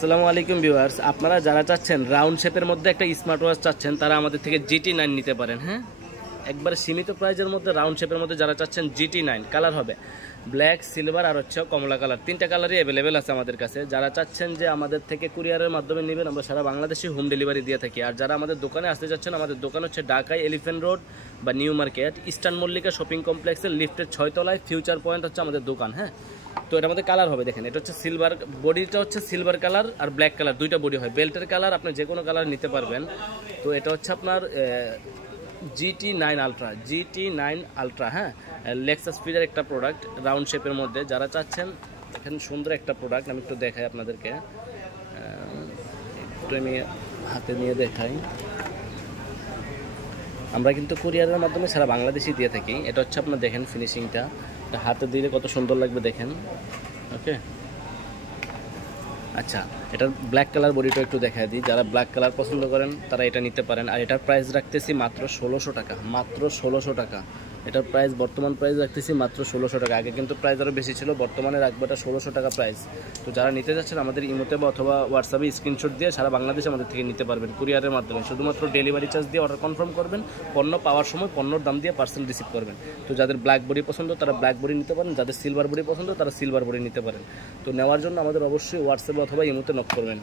আসসালামু আলাইকুম ভিউয়ার্স, আপনারা যারা চাচ্ছেন রাউন্ড শেপের মধ্যে একটা স্মার্ট ওয়াচ চাচ্ছেন তারা আমাদের থেকে GT9 নিতে পারেন। হ্যাঁ, একবার সীমিত প্রাইজের মধ্যে রাউন্ড শেপের মধ্যে যারা চাচ্ছেন GT9 কালার হবে ব্ল্যাক, সিলভার আর হচ্ছে কমলা কালার, তিনটা কালারই অ্যাভেলেবেল আছে আমাদের কাছে। যারা চাচ্ছেন যে আমাদের থেকে কুরিয়ারের মাধ্যমে নেবেন, আমরা সারা বাংলাদেশে হোম ডেলিভারি দিয়ে থাকি। আর যারা আমাদের দোকানে আসতে চাচ্ছেন, আমাদের দোকান হচ্ছে ঢাকায় এলিফ্যান্ট রোড বা new market, eastern Mallika shopping কমপ্লেক্সের লিফটের 6 তলায় ফিউচার পয়েন্ট হচ্ছে আমাদের দোকান। হ্যাঁ, তো এটার মধ্যে কালার হবে, দেখেন এটা হচ্ছে সিলভার, বডিটা হচ্ছে সিলভার কালার আর ব্ল্যাক কালার, দুইটা বডি হয়। বেল্টের কালার আপনি যে কোনো কালার নিতে পারবেন। তো এটা হচ্ছে আপনার GT9 আলট্রা, GT9 আলট্রা। হ্যাঁ, লেক্সাস ফিডের একটা প্রোডাক্ট রাউন্ড শেপের মধ্যে। যারা চাচ্ছেন, এখানে সুন্দর একটা প্রোডাক্ট, আমি একটু দেখাই আপনাদেরকে, একটু আমি হাতে নিয়ে দেখাই। আমরা কিন্তু কুরিয়ারের মাধ্যমে সারা বাংলাদেশই দিয়ে থাকি। এটা হচ্ছে আপনার দেখেন ফিনিশিংটা, এটা হাতে দিলে কত সুন্দর লাগবে দেখেন। ওকে, আচ্ছা, এটার ব্ল্যাক কালার বডিটা একটু দেখা দিই। যারা ব্ল্যাক কালার পছন্দ করেন তারা এটা নিতে পারেন। আর এটার প্রাইস রাখতেছি মাত্র 1600 টাকা, মাত্র 1600 টাকা। এটার প্রাইস, বর্তমান প্রাইস রাখতেছি মাত্র 1600 টাকা। আগে কিন্তু প্রাইস আরও বেশি ছিল, বর্তমানে রাখবো এটা 1600 টাকা প্রাইস। তো যারা নিতে যাচ্ছেন আমাদের ইমোতে বা অথবা হোয়াটসঅ্যাপে স্ক্রিনশট দিয়ে সারা বাংলাদেশে আমাদের থেকে নিতে পারবেন কুরিয়ারের মাধ্যমে। শুধুমাত্র ডেলিভারি চার্জ দিয়ে অর্ডার কনফার্ম করবেন, পণ্য পাওয়ার সময় পণ্যর দাম দিয়ে পার্সেল রিসিভ করবেন। তো যাদের ব্ল্যাক বডি পছন্দ তারা ব্ল্যাক বডি নিতে পারেন, যাদের সিলভার বডি পছন্দ তারা সিলভার বডি নিতে পারেন। তো নেওয়ার জন্য আমাদের অবশ্যই হোয়াটসঅ্যাপে অথবা ইমোতে নক করবেন।